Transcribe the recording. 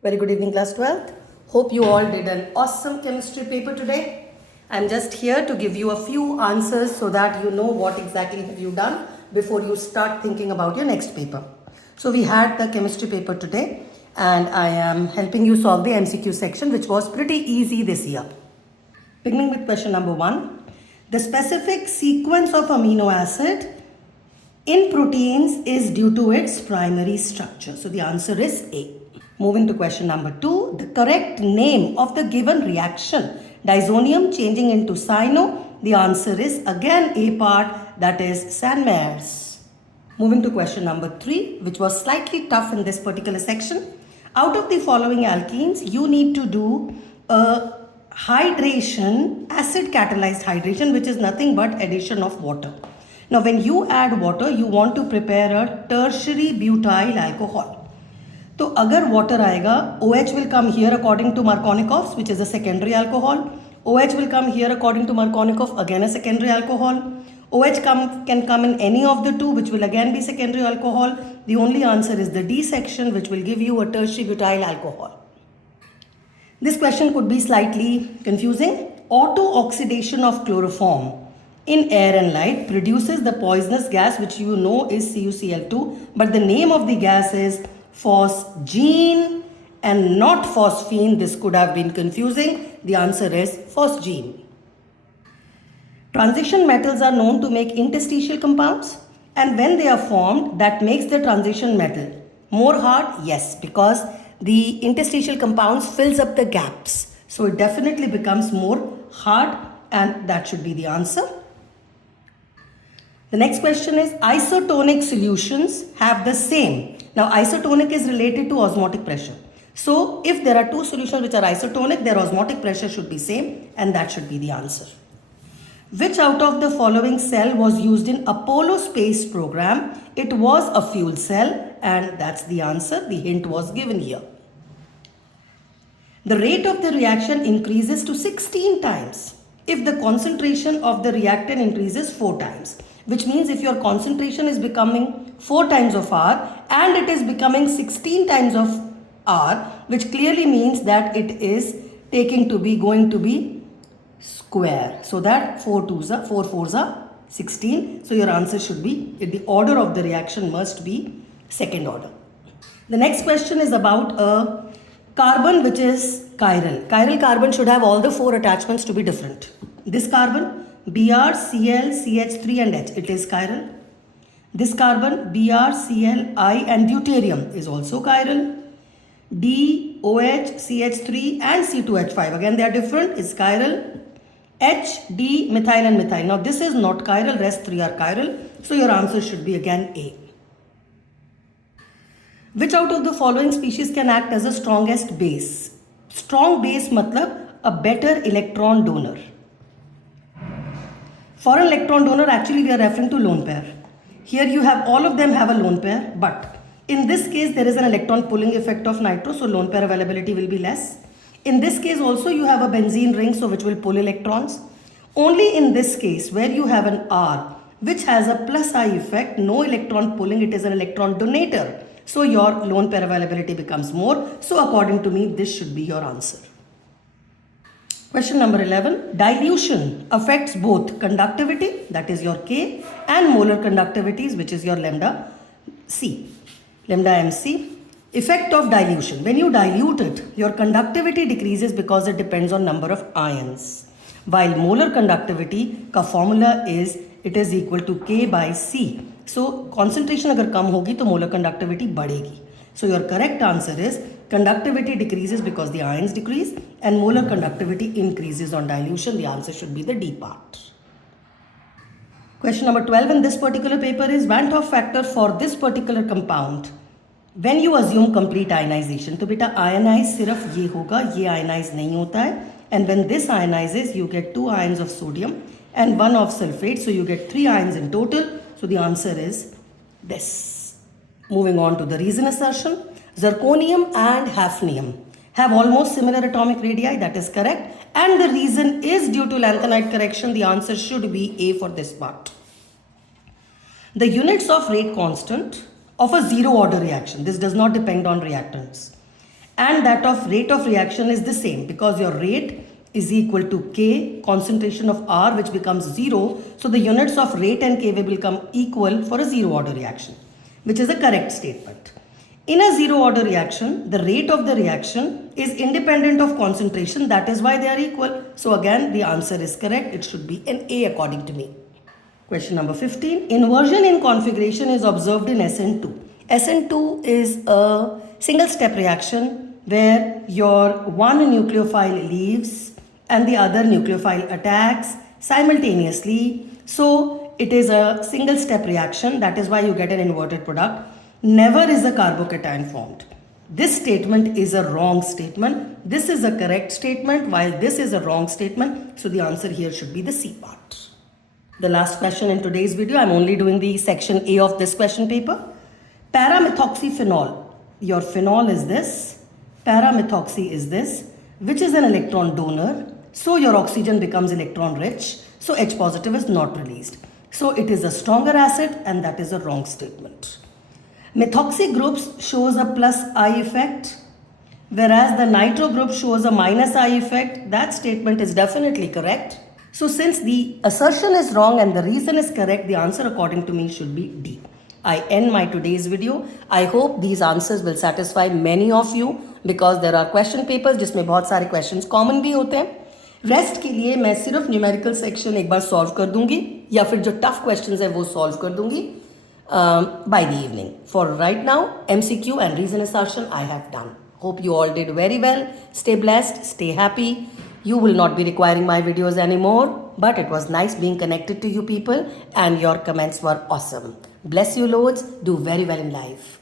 Very good evening, class 12th. Hope you all did an awesome chemistry paper today. I'm just here to give you a few answers so that you know what exactly have you done before you start thinking about your next paper. So we had the chemistry paper today and I am helping you solve the MCQ section, which was pretty easy this year. Beginning with question number 1. The specific sequence of amino acid in proteins is due to its primary structure. So the answer is A. Moving to question number 2. The correct name of the given reaction, disonium changing into cyano, the answer is again A part, that is Sandmeyer's. Moving to question number 3, which was slightly tough in this particular section. Out of the following alkenes, you need to do a hydration, acid catalyzed hydration, which is nothing but addition of water. Now when you add water, you want to prepare a tertiary butyl alcohol. तो अगर water आएगा, OH will come here according to Markovnikov's, which is a secondary alcohol. OH will come here according to Markovnikov, again a secondary alcohol. OH can come in any of the two, which will again be secondary alcohol. The only answer is the D section, which will give you a tertiary butyl alcohol. This question could be slightly confusing. Auto-oxidation of chloroform in air and light produces the poisonous gas, which you know is CuCl2, but the name of the gas is phosgene and not phosphine. This could have been confusing. The answer is phosgene. Transition metals are known to make interstitial compounds, and when they are formed, that makes the transition metal more hard. Yes, because the interstitial compounds fills up the gaps, so it definitely becomes more hard, and that should be the answer. The next question is isotonic solutions have the same. Now isotonic is related to osmotic pressure. So if there are two solutions which are isotonic, their osmotic pressure should be same, and that should be the answer. Which out of the following cell was used in Apollo space program? It was a fuel cell, and that's the answer. The hint was given here. The rate of the reaction increases to 16 times if the concentration of the reactant increases 4 times. Which means if your concentration is becoming 4 times of R and it is becoming 16 times of R, which clearly means that it is going to be square. So that 4 4s are 16. So your answer should be, the order of the reaction must be second order. The next question is about a carbon which is chiral. Chiral carbon should have all the 4 attachments to be different. This carbon, Br, Cl, CH3 and H, it is chiral. This carbon, Br, Cl, I and deuterium is also chiral. D, OH, CH3 and C2H5, again they are different, is chiral. H, D, methyl and methyl. Now this is not chiral, rest 3 are chiral. So your answer should be again A. Which out of the following species can act as a strongest base? Strong base matlab a better electron donor. For an electron donor, actually we are referring to lone pair. Here you have, all of them have a lone pair, but in this case there is an electron pulling effect of nitro, so lone pair availability will be less. In this case also you have a benzene ring, so which will pull electrons. Only in this case where you have an R which has a plus I effect, no electron pulling, it is an electron donator. So your lone pair availability becomes more. So according to me, this should be your answer. Question number 11. Dilution affects both conductivity, that is your K, and molar conductivities, which is your lambda C, lambda MC. Effect of dilution. When you dilute it, your conductivity decreases because it depends on number of ions. While molar conductivity ka formula is, it is equal to K by C. So concentration agar kam hogi to molar conductivity badhegi. So your correct answer is conductivity decreases because the ions decrease and molar conductivity increases on dilution. The answer should be the D part. Question number 12 in this particular paper is Van 't Hoff factor for this particular compound. When you assume complete ionization, तो बेटा ionize सिर्फ ये होगा, ये ionize नहीं होता है. And when this ionizes, you get 2 ions of sodium and 1 of sulfate. So you get 3 ions in total. So the answer is this. Moving on to the reason assertion. Zirconium and hafnium have almost similar atomic radii, that is correct. And the reason is due to lanthanide correction. The answer should be A for this part. The units of rate constant of a zero order reaction, this does not depend on reactants, and that of rate of reaction is the same because your rate is equal to K, concentration of R, which becomes 0. So the units of rate and K will become equal for a zero order reaction, which is a correct statement. In a zero order reaction, the rate of the reaction is independent of concentration. That is why they are equal. So again, the answer is correct. It should be an A according to me. Question number 15. Inversion in configuration is observed in SN2. SN2 is a single step reaction where your one nucleophile leaves and the other nucleophile attacks simultaneously. So it is a single step reaction. That is why you get an inverted product. Never is a carbocation formed. This statement is a wrong statement. This is a correct statement while this is a wrong statement. So the answer here should be the C part. The last question in today's video, I'm only doing the section A of this question paper. Paramethoxyphenol. Your phenol is this. Paramethoxy is this, which is an electron donor. So your oxygen becomes electron rich. So H positive is not released. So it is a stronger acid and that is a wrong statement. Methoxy groups shows a plus I effect, whereas the nitro group shows a minus I effect. That statement is definitely correct. So since the assertion is wrong and the reason is correct, the answer according to me should be D. I end my today's video. I hope these answers will satisfy many of you because there are question papers जिसमें बहुत सारे questions common भी होते हैं. Rest के लिए मैं सिर्फ न्यूमेरिकल सेक्शन एक बार सॉल्व कर दूंगी या फिर जो टफ क्वेश्चंस है वो सॉल्व कर दूंगी by the evening. For right now, MCQ and reason assertion I have done. Hope you all did very well. Stay blessed, stay happy. You will not be requiring my videos anymore, but it was nice being connected to you people and your comments were awesome. Bless you loads. Do very well in life.